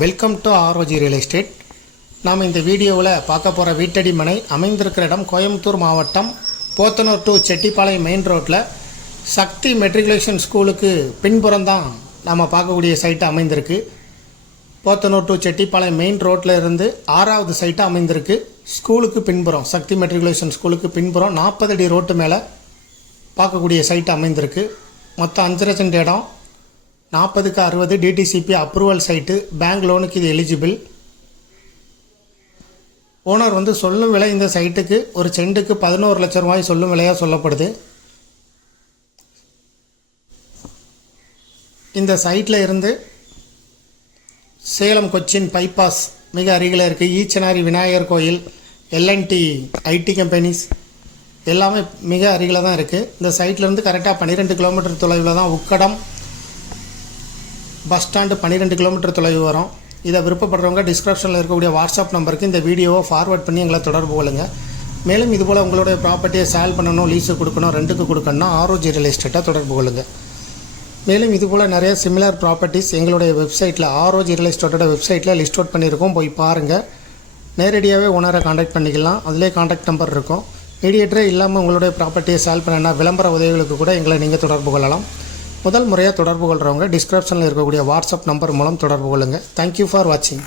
Welcome to ROG real estate. நாம் இந்த வீடியோவில் பார்க்க போகிற வீட்டடி மனை அமைந்திருக்கிற இடம் கோயம்புத்தூர் மாவட்டம் போத்தனூர் டு செட்டிப்பாளையம் மெயின் ரோட்டில் சக்தி மெட்ரிகுலேஷன் ஸ்கூலுக்கு பின்புறம் தான் நாம் பார்க்கக்கூடிய சைட்டு அமைந்திருக்கு. போத்தனூர் டு செட்டிப்பாளையம் மெயின் ரோட்டில் இருந்து 6வது சைட்டு அமைந்திருக்கு. ஸ்கூலுக்கு பின்புறம், சக்தி மெட்ரிகுலேஷன் ஸ்கூலுக்கு பின்புறம் 40 அடி ரோட்டு மேலே பார்க்கக்கூடிய சைட்டு அமைந்திருக்கு. மொத்தம் 5 சென்ட் இடம், 40க்கு 60 டிடிசிபி அப்ரூவல் சைட்டு. பேங்க் லோனுக்கு இது எலிஜிபிள். ஓனர் சொல்லும் விலை இந்த சைட்டுக்கு ஒரு சென்ட்டுக்கு 11 லட்சம் ரூபாய் சொல்லும் விலையாக சொல்லப்படுது. இந்த சைட்டில் இருந்து சேலம் கொச்சின் பைபாஸ் மிக அருகில் இருக்குது. ஈச்சனாரி விநாயகர் கோயில், எல்என்டி ஐடி கம்பெனிஸ் எல்லாமே மிக அருகில் தான் இருக்குது. இந்த சைட்லேருந்து கரெக்டாக 12 கிலோமீட்டர் தொலைவில் தான் உக்கடம் பஸ் ஸ்டாண்டு 12 கிலோமீட்டர் தொலைவு வரும். இதை விருப்பப்படுறவங்க டிஸ்கிரிப்ஷனில் இருக்கக்கூடிய வாட்ஸ்அப் நம்பருக்கு இந்த வீடியோவை ஃபார்வர்ட் பண்ணி எங்களை தொடர்பு கொள்ளுங்கள். மேலும் இதுபோல் உங்களுடைய ப்ராப்பர்ட்டியை சேல் பண்ணணும், லீஸு கொடுக்கணும், ரெண்டுக்கு கொடுக்கணும்னா ஆர்ஓஜி ரியல் எஸ்டேட்டாக தொடர்பு கொள்ளுங்கள். மேலும் இதுபோல் நிறைய சிமிலர் ப்ராப்பர்ட்டிஸ் எங்களுடைய வெப்சைட்டில், ஆர்ஓஜி ரியல் எஸ்டேட்டோட வெப்சைட்டில் லிஸ்ட் அவுட் பண்ணியிருக்கோம். போய் பாருங்கள். நேரடியாகவே ஓனரை காண்டாக்ட் பண்ணிக்கலாம். அதிலே காண்டாக்ட் நம்பர் இருக்கும். மீடியேட்டரே இல்லாமல் உங்களுடைய ப்ராப்பர்ட்டியை சேல் பண்ணனா விளம்பர உதவிகளுக்கு கூட எங்களை நீங்கள் தொடர்பு கொள்ளலாம். முதல் முறையாக தொடர்பு கொள்கிறவங்க டிஸ்கிரிப்ஷனில் இருக்கக்கூடிய வாட்ஸ்அப் நம்பர் மூலம் தொடர்பு கொள்ளுங்கள். தேங்க்யூ ஃபார் வாட்சிங்.